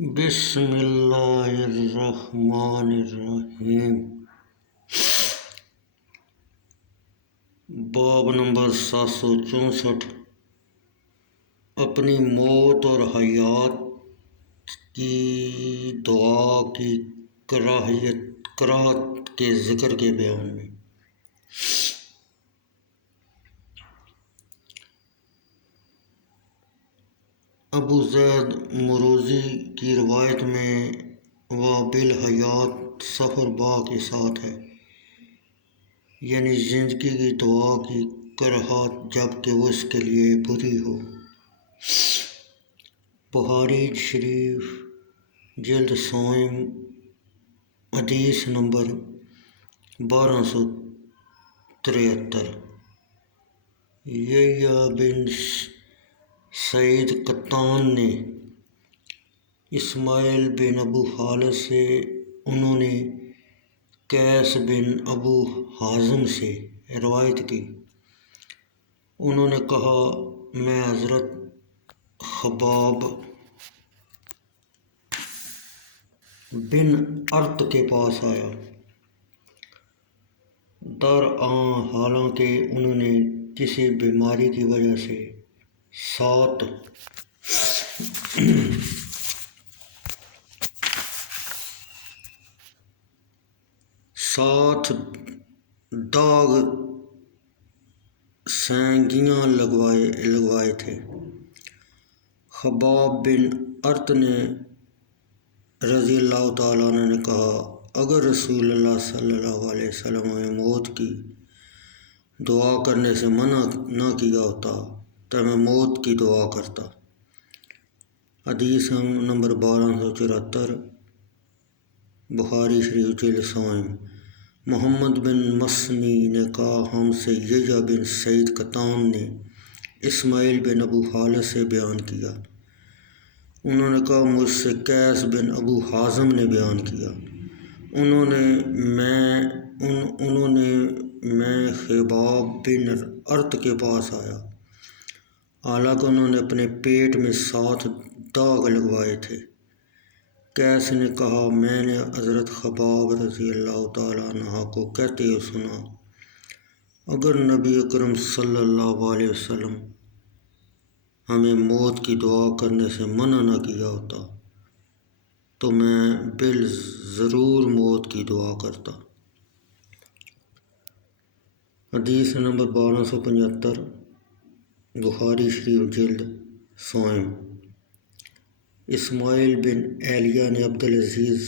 بسم اللہ الرحمن الرحیم۔ باب نمبر 764، اپنی موت اور حیات کی دعا کی کراہت کے ذکر کے بیان میں۔ ابو زید مروزی کی روایت میں بالحیات سفر با کے ساتھ ہے، یعنی زندگی کی دعا کی کراہت جب کہ وہ اس کے لیے بری ہو۔ بخاری شریف جلد سوم حدیث نمبر 1273۔ یحییٰ بن سعید قطان نے اسماعیل بن ابو خالد سے، انہوں نے قیس بن ابو حازم سے روایت کی، انہوں نے کہا میں حضرت خباب بن ارت کے پاس آیا، حالانکہ انہوں نے کسی بیماری کی وجہ سے 7 داغ سینگیاں لگوائے تھے۔ خباب بن ارت نے رضی اللہ تعالیٰ عنہ نے کہا، اگر رسول اللہ صلی اللہ علیہ وسلم نے موت کی دعا کرنے سے منع نہ کیا ہوتا تو میں موت کی دعا کرتا۔ حدیث نمبر 1274، بخاری شریف جلد سوم۔ محمد بن مسنی نے کہا، ہم سے یحییٰ بن سعید قطان نے اسماعیل بن ابو خالد سے بیان کیا، انہوں نے کہا مجھ سے قیس بن ابو حازم نے بیان کیا، انہوں نے میں خباب بن ارت کے پاس آیا، حالانکہ انہوں نے اپنے پیٹ میں 7 داغ لگوائے تھے۔ قیس نے کہا میں نے حضرت خباب رضی اللہ تعالیٰ عنہ کو کہتے ہوئے سنا، اگر نبی اکرم صلی اللہ علیہ وسلم ہمیں موت کی دعا کرنے سے منع نہ کیا ہوتا تو میں ضرور موت کی دعا کرتا۔ حدیث نمبر 1275، بخاری شریف جلد سوم۔ اسماعیل بن ایلیہ نے عبدالعزیز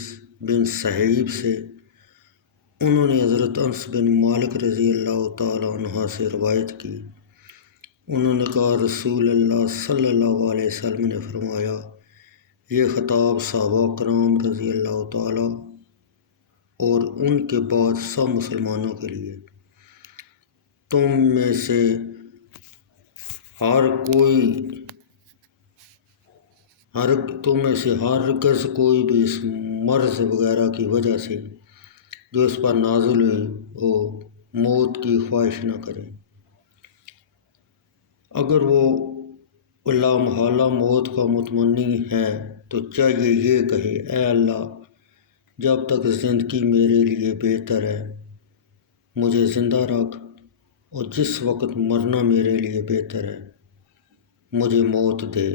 بن صہیب سے، انہوں نے حضرت انس بن مالک رضی اللہ تعالیٰ عنہ سے روایت کی، انہوں نے کہا رسول اللہ صلی اللہ علیہ وسلم نے فرمایا، یہ خطاب صحابہ کرام رضی اللہ تعالیٰ اور ان کے بعد سب مسلمانوں کے لیے، تم میں سے ہرگز کوئی بھی اس مرض وغیرہ کی وجہ سے جو اس پر نازل ہوئی ہو موت کی خواہش نہ کرے۔ اگر وہ لامحالہ موت کا متمنی ہے تو چاہیے یہ کہے، اے اللہ جب تک زندگی میرے لیے بہتر ہے مجھے زندہ رکھ، اور جس وقت مرنا میرے لیے بہتر ہے مجھے موت دے۔